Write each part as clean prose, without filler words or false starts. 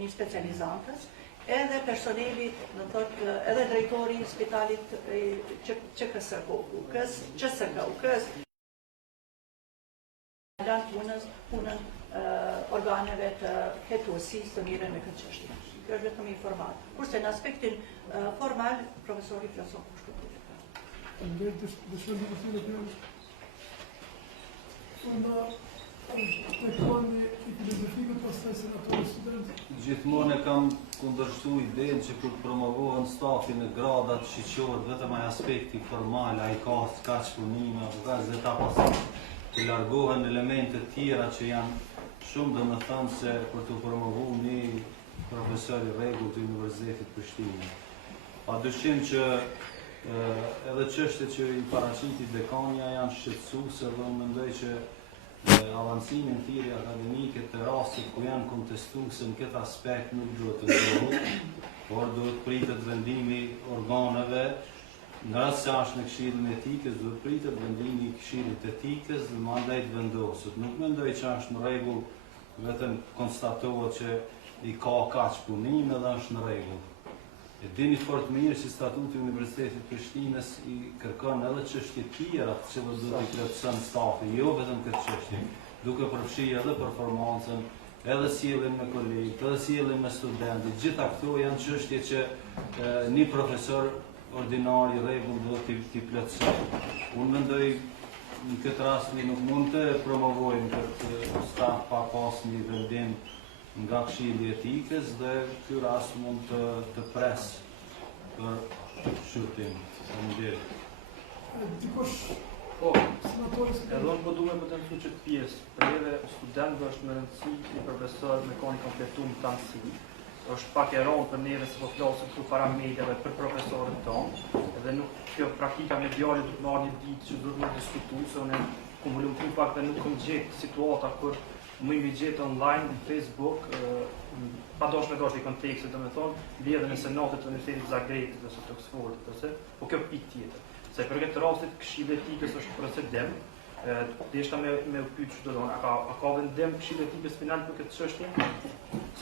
një specializantës, edhe personelit, në thotë, edhe drejtori i spitalit QSK-UK-s, punën organeve të hetuesis të mire me këtë çështje. Kjo është vetëm informat. Kurse në aspektin formal, profesori flason kushtuar. Gjithmonë e kam kundërshtu idenë që kur promovohen stafi në gradat shqiqohet vetëm ai aspekti formal, ai ka kaq punime, apo ka zeta pas të largohen elemente tjera që janë shumë domethënë se për të promovuar një profesor i rregullt të Universitetit Prishtinë. Padyshim që edhe çështjet që i paraqiti dekania janë shqetësuese dhe unë mendoj që avancimin e thirrje akademike të rastit ku janë kontestuese në këtë aspekt nuk duhet të ndodhë, por duhet pritet vendimi organeve. Nga se është në Këshillin e Etikës, duhet pritet vendimi i Këshillit Etikës dhe mandej të vendoset. Nuk mendoj që është në rregull vetëm konstatohet që i ka kaq punim edhe është në rregull. E dini fort mirë që statuti i Universitetit Prishtinës i kërkon edhe çështje tjera që duhet të plotëson stafi, jo vetëm këtë çështje, duke përfshirë edhe performancën, edhe sjelljen me kolegë, edhe sjelljen me studentë. Gjitha këto janë çështje që një profesor ordinar i rregull duhet t'i plotësojë. Unë mendoj në këtë rast nuk mund të promovojmë këtë staf pa pas një vendim nga Këshilli i Etikës dhe ky rast mund të pres për shurtim. Faleminderit. Dikush edhe unë po duhet të them që pjesë preve studentëve është më rëndësi një profesor me koni kompletum të anësi. Është pak e rëndë për neve se po flasim këtu para mediave për profesorët tonë, edhe nuk kjo praktika mediale duhet marrë një ditë që duhet më diskutu, se unë kumulum të pak dhe nuk kom gjetë situata kur më i gjetë online, në Facebook, pa dosh me dosh i kontekstit, dhe me thonë, bje dhe në senatet të Universitetit Zagrebit dhe së të Oxfordit, po kjo pik tjetër. Se për këtë rastit Këshilli i Etikës është procedim, deshta me u pyet çdo don, a ka vendim Këshilli i Etikës final për këtë çështje?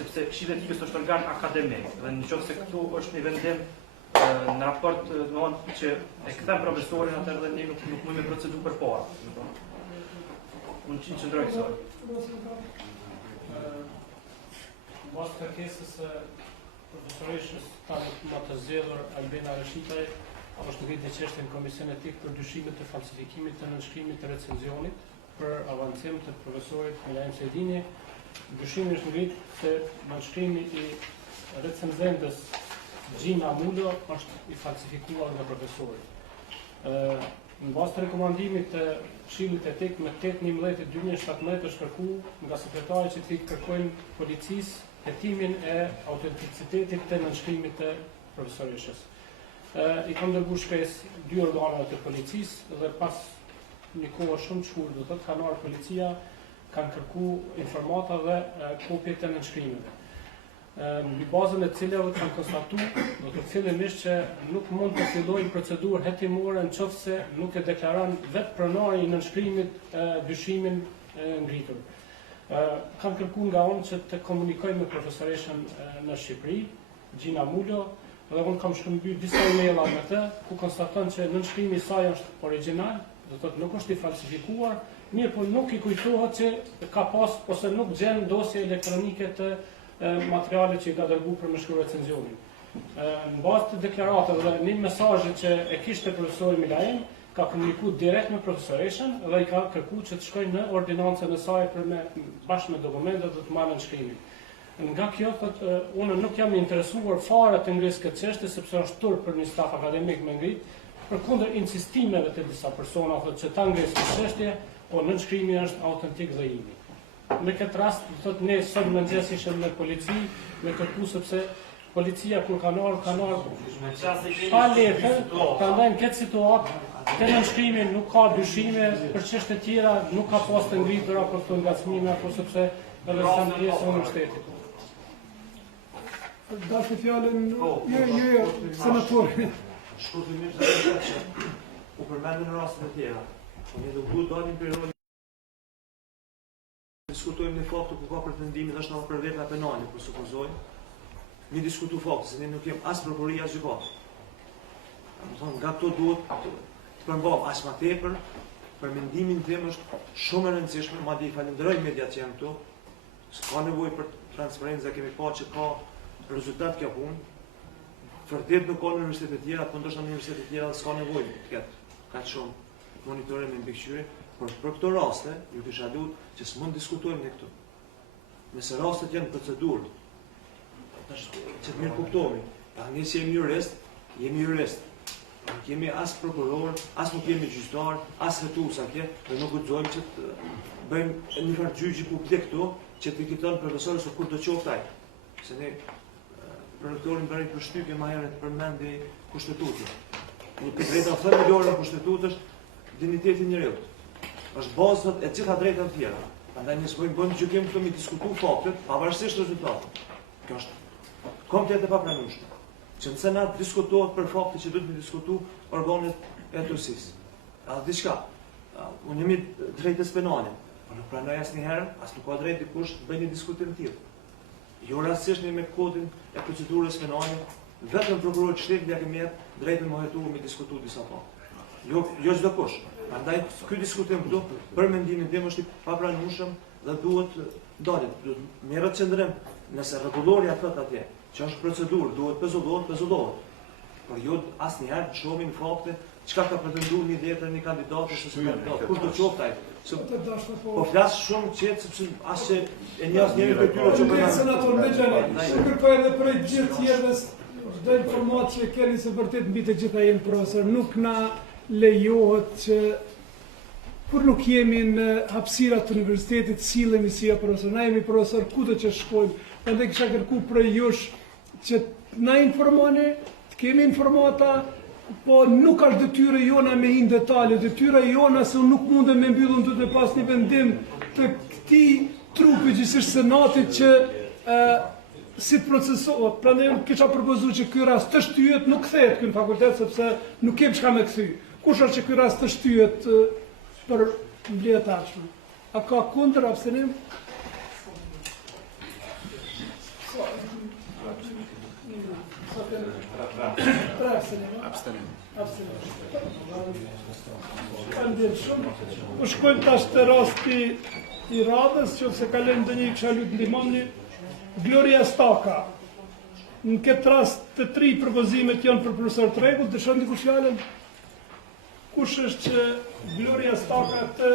Sepse Këshilli i Etikës është organ akademik dhe nëse këtu është një vendim në raport, domethënë që e kthem profesorin atëherë dhe ne nuk mund me procedu përpara, domethënë. Unë qëndroj kësaj. Pas kërkesës së profesoreshës tani më të zgjedhur Albina Reshitaj, është ngritur çështja në Komision Etik për dyshimet të falsifikimit të nënshkrimit të recenzionit për avancim të profesorit Milaim Sedini. Dyshimi është ngritur se nënshkrimi i recenzentës Gjina Mulo është i falsifikuar nga profesori. Në bazë të rekomandimit të Këshillit Etik me 8/11/2017 është kërkuar nga sekretari që të kërkojnë policisë hetimin e autenticitetit të nënshkrimit të profesoreshës. I kam dërguar shkresë 2 organeve të policisë dhe pas një kohë shumë të shkurtër, do thotë kanar policia kanë kërkuar informata dhe kopje të nënshkrimeve. Në bazën e cilave kanë konstatuar, do të fillimisht që nuk mund të fillojnë procedurë hetimore nëse nuk e deklaron vetë pronari i nënshkrimit dyshimin ngritur. Kanë kërkuar nga unë që të komunikoj me profesoreshën në Shqipëri, Gjina Mulo, dhe unë kam shkëmbyer disa emaila me të, ku konstaton që nënshkrimi i saj është origjinal, do të thotë nuk është i falsifikuar, mirë po nuk i kujtohet që ka pas ose nuk gjen dosje elektronike të materialet që i ka dërguar për me shkruar recenzionin. Në bazë të deklaratave dhe një mesazhi që e kishte profesori Milaim, ka komunikuar direkt me profesoreshën dhe i ka kërkuar që të shkojnë në ordinancën e saj për me bashkë me dokumentet dhe të marrë nënshkrimin. Nga kjo thotë unë nuk jam i interesuar fare të ngris këtë çështje sepse është turp për një staf akademik me ngrit, përkundër insistimeve të disa persona thotë që ta ngrisë këtë çështje, po nënshkrimi është autentik dhe imi. Në këtë rast, thotë ne sot mëngjes ishim me polici, me kërku sepse policia kur kanë ardhur pa letër, prandaj në këtë situatë te nënshkrimi nuk ka dyshime për çështje të tjera, nuk ka pas të ngritura për këto ngacmime apo sepse edhe janë pjesë e universitetit. Dashni fjalën jo senatori. Shkurtimisht u përmendën rastet e tjera. Ne do të dalim për diskutuar diskutojmë një faktë ku ka pretendimin është në për vepra penale, për supozojmë. Mi diskutu faktë, se ne nuk jem as prokuria as gjykatë. Nga këto duhet të përmbam as ma tepër, për mendimin tim është shumë e rëndësishme, madje i falenderoj mediat që janë këtu, s'ka nevojë për transparencë, kemi pa që ka rezultat kjo punë. Vërtet nuk ka në universitetet tjera, po ndoshta në universitetet tjera s'ka nevojë të ketë kaq shumë monitorim me mbikëqyrje, por për këto raste ju kisha lutur që s'mund diskutojmë ne këtu. Nëse rastet janë procedurë, që të mirë kuptohemi, ne si jemi jurist, nuk jemi as prokuror, as nuk jemi gjyqtar, as hetues atje, dhe nuk guxojmë që të bëjmë një farë gjyqi publik këtu, që të kiton profesorët se kur do qoftë ai. Se ne profesorin bëri përshtypje më herët përmendi kushtetutin. Një drejta themelore e kushtetut është digniteti i njeriut. Është baza e gjitha drejtave të tjera. Prandaj ne s'po bëjmë gjykim këtu mi diskutu faktet, pavarësisht rezultateve. Kjo është komplet e papranueshme. Që në senat diskutohet për fakte që duhet me diskutu organet e tërësisë. Edhe diçka, unë jemi drejtës penale, por nuk pranoj asnjëherë, as nuk ka drejt dikush të bëjë një diskutim të tillë. Jo rastësisht me kodin e procedurës penale, vetëm prokurori shtetit ja kemi jep drejtën më hetuar me diskutu disa fakte. Jo çdo kush. Prandaj ky diskutim këtu për mendimin tim është i papranueshëm dhe duhet ndalet. Duhet merret qendrim nëse rregulloria thot atje që është procedurë, duhet pezullohet. Por jo asnjëherë të shohim fakte çka ka pretenduar një letër një kandidat ose një kandidat. Kush do qoftë ai? Po flas shumë qetë sepse as që e një asnjëri për tyre që bëjnë senator Mexhani, se kërkoj edhe për gjithë tjerës çdo informatë që keni se vërtet mbi të gjitha jeni profesor, nuk na lejohet që kur nuk jemi në hapësirat të universitetit, sillemi si profesor, na jemi profesor kudo që shkojmë. Prandaj kisha kërkuar për jush që na informoni, të kemi informata, po nuk është detyra jona me hin detale, detyra jona se nuk mundem me mbyllur të pas një vendim të këtij trupi gjithsesi senatit që si të procesohet. Prandaj kisha propozuar që ky rast të shtyhet, nuk kthehet këtu në fakultet sepse nuk kem çka me kthy. Kush është që ky rast të shtyhet për mbledhje të ardhshme? A ka kundër abstenim? Po shkojmë tash te rasti i radhës, nëse kalojmë ndonjë kisha lutë ndihmoni. Gloria Staka. Në këtë rast të 3 propozimet janë për profesor të rregullt, dëshon dikush fjalën? Kush është që Gloria Staka të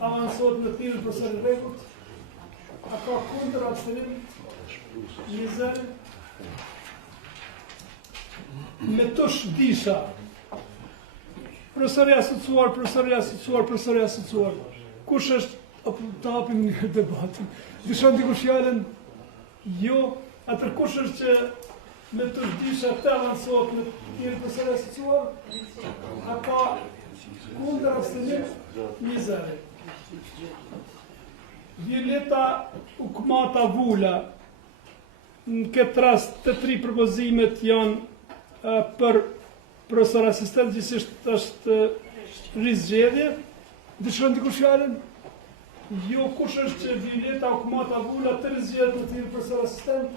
avansohet në tillë profesor të rregullt? A ka kundër abstenim? Nizar. Me tush disha. Profesori asociuar, profesori asociuar. Kush është të hapim një debatin? Dishon dikush fjalën? Jo. Atër kush është që me tush disha të avansohet në tillë profesori asociuar? A ka kundër abstenim? Nizar. Violeta Ukmata Vula. Në këtë rast të 3 propozimet janë për profesor asistent, gjithsesi është rizgjedhje. Dëshiron dikush fjalën? Jo, kush është që Violeta Ukmata Vula të rizgjedhet në tillë profesor asistent?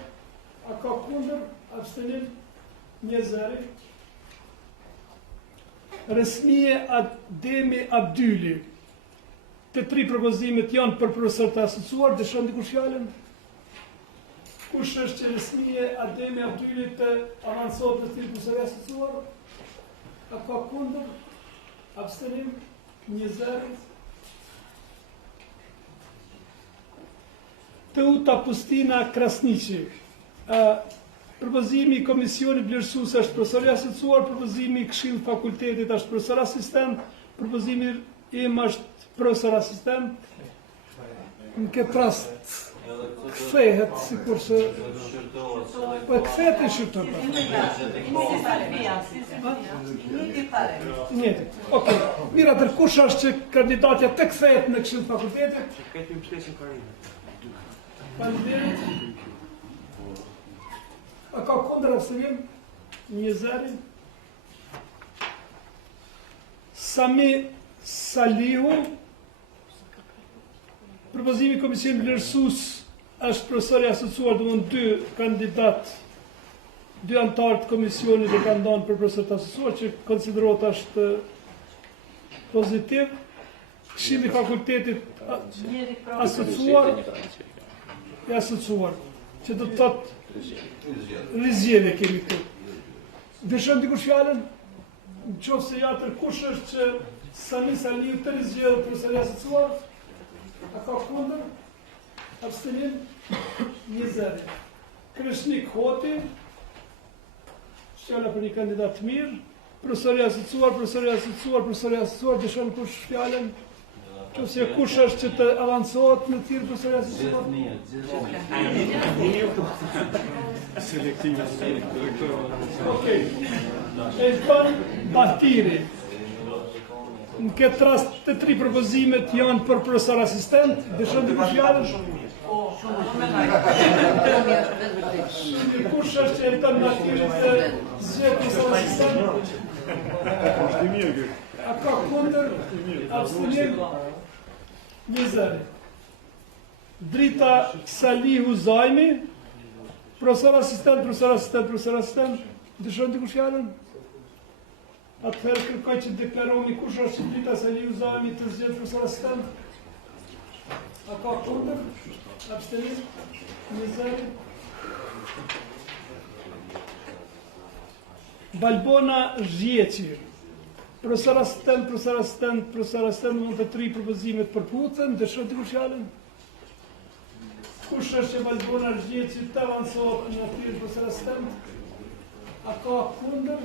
A ka kundër? Abstenim? 1-0. Resmie Ademi Abdyli. Të 3 propozimet janë për profesor të asociuar. Dëshiron dikush fjalën? Kush është që Resmie Ademi Abdyli të avansohet në tillë profesori asociuar? A ka kundër? Abstenim? 1-0. Teuta Pustina Krasniqi. Propozimi i komisionit vlerësues është profesor i asociuar, propozimi i këshillit fakultetit është profesor asistent, propozimi im është profesor asistent. Në këtë rast kthehet sikurse po kthehet i shqyrton. Njëti. Okej. Mira, atë kush është që kandidatja të kthehet në këshill fakultetit? Këtë mbështetjen Karin. Faleminderit. A ka kundër abstenim? 1-0. Sami Salihu. Propozimi i Komisionit Vlerësues është profesor i asociuar, domthonë 2 kandidat, 2 anëtar të komisionit e kanë dhënë për profesor të asociuar, që konsiderohet është pozitiv. Këshilli i fakultetit asociuar, që do të thotë rizjeve kemi këtu. Dëshon dikush fjalën? Nëse ja kush është që Sami Saliu të rizjeve profesor i asociuar? A ka kundër? Abstenim? 20. Kreshnik Hoti, fjala për një kandidat të mirë. Profesor i asociuar, dëshon kush fjalën? Nëse kush është që të avancohet në thirrje profesor i asociuar? Okej. Elton Batiri. Në këtë rast të 3 propozimet janë për profesor asistent, dëshon dikush fjalën? Kush është që Elton Batiri të zgjedhë profesor asistent? A ka kundër? Abstenim? 20. Drita Salihu Zajmi, profesor asistent, dëshon dikush fjalën? Atëherë kërkoj që deklaroni kush është që Drita Salihu Zajmi të zgjedhë profesor asistent? A ka kundër? Abstenim? 20. Balbona Zhjeqi, profesor asistent, mund të 3 propozimet përputhen, dëshon dikush fjalën? Kush është që Balbona Zhjeqi të avancohet në thirrje profesor asistent? A ka kundër?